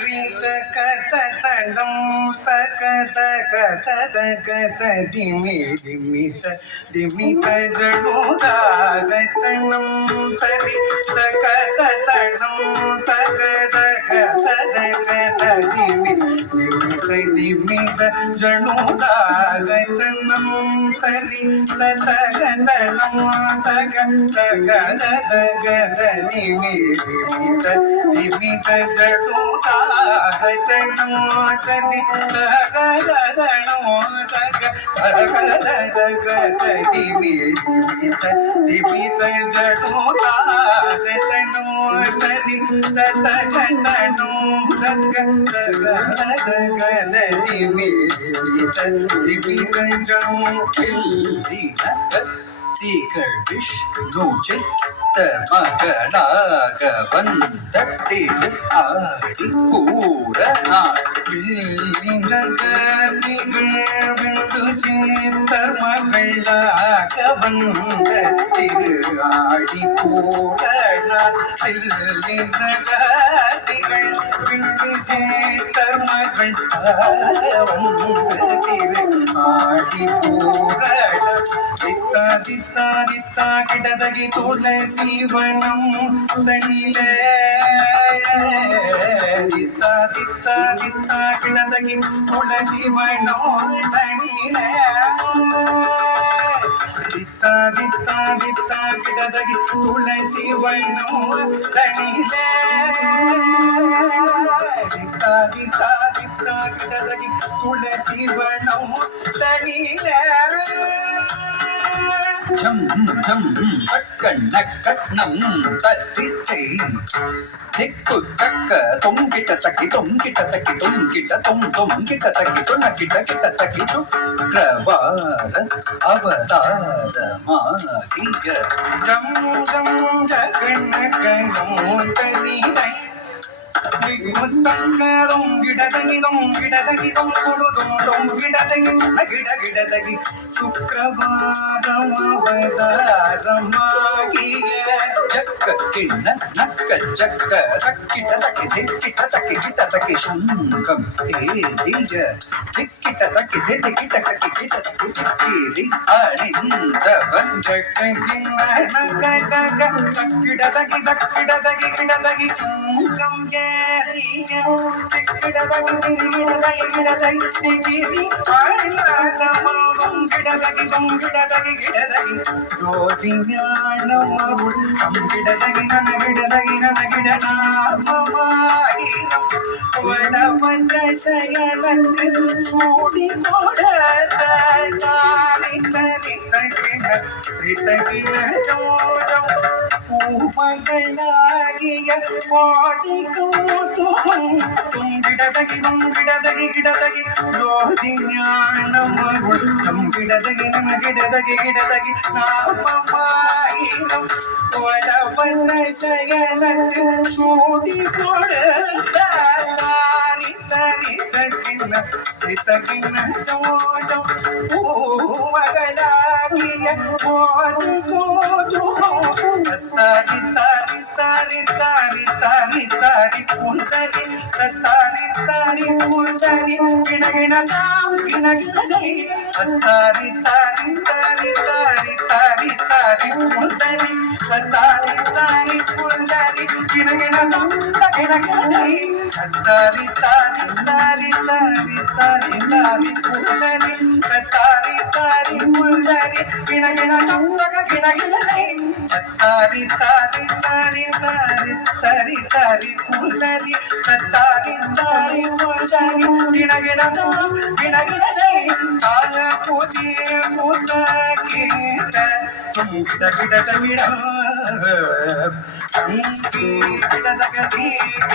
தரித கத தடம் தகத கத கத திமி திமித திமித ஜடோதாக தணம் தரித கத தடம் தகத கத கத திமி திமித திமித ஜடோதாக தணம் தரித தகதடம் தக தகத கத திமி திமித திமித ஜடோதாக தணம் தரி தகதடம் தக தகத கத திமி திமித திமித ஜடோதாக தணம் தரி தகதடம் தக தகத கத திமி திமித திமித ஜடோதாக திகழ் விஷ்ணு சித்த மகளாக வந்த திரு ஆடி கூற விந்து சித்தர் மகளாக வந்த திரு ஆடி கூற திகழ் விந்து சித்தர் மகளாக வந்த திரு ஆடி கூற தித்தா கிடதகி துளசி வனம் தனில தித்தா கிடதகி துளசி வனம் தனில தித்தா கிடதகி துளசி வனம் தனில தித்தா கிடதகி துளசி வனம் தனில ஜம் ஜம் கண்ண கண்ணம் தட்டித்தை திக்கு தக்க தொங்கிட்ட தக்கி தொங்கிட்ட தக்கி தொங்கிட்ட தொங்கிட்ட தக்கி தொன்னக்கிட்ட கிட்ட தக்கி சுக்ரவார அவதாரமாகிய ஜம் ஜம் கண்ண கண்ணம் தனிதை ಗಿಡದಗಿ ಶುಕ್ರವಾರಮವತಾರಮಾಗಿಯ ಜಕ್ಕ ಕಿಣ್ಣ ನಕ್ಕ ಜಕ್ಕ ತಕ್ಕಿಟ ತಕ್ಕಿ ದಿಕ್ಕಿಟ ತಕ್ಕಿ ಗಿಟ ತಕ್ಕಿ ಶಂಕಂ ಹೇದಿಯ ದಿಕ್ಕಿಟ ತಕ್ಕಿ ದಿಕ್ಕಿಟ ತಕ್ಕಿ ಗಿಟ ತಕ್ಕಿ ದಿಕ್ಕಿರಿ ಅಣಿಂದ ಜಕ್ಕ ಕಿಣ್ಣ ನಕ್ಕ ಜಕ್ಕ ತಕ್ಕಿಡದಗಿ ಗಿಡದಗಿ ಶಂಕಂ ಗಿಡದಗಿ ಜ್ಯೋತಿ ಜ್ಞಾನಮರುಳ್ ಗಿಡದಗಿ ನನ್ನ ಗಿಡನಾಮವಾಗಿ ವಡಭದ್ರ ಶಯನಕ್ಕೆ ಸೂಡಿ ನೋಡ பூமகளாகிய கோடி கூத்தும் துங்கிடதகி ஜோதி ஞானமருள் கிடதகி நாமமாயிரம் வடபத்ர சயனத்து சூடி கொடுத்த தகின ஜோஜம் பூமகளாகிய கோடி கூத்தும் தாரி குந்தரி கிணகிணதாம் கிணகிணதை தாரி குந்தரி குந்தரி கிணகிணதாம் கிணகிணதை தாரி குந்தரி குந்தரி கிணகிணதாம் கிணகிணதை தாரி குந்தரி குந்தரி கிணகிணதை ஆக புதிய மூத்த கீட்ட கிடதகிடம் கிடதகதீக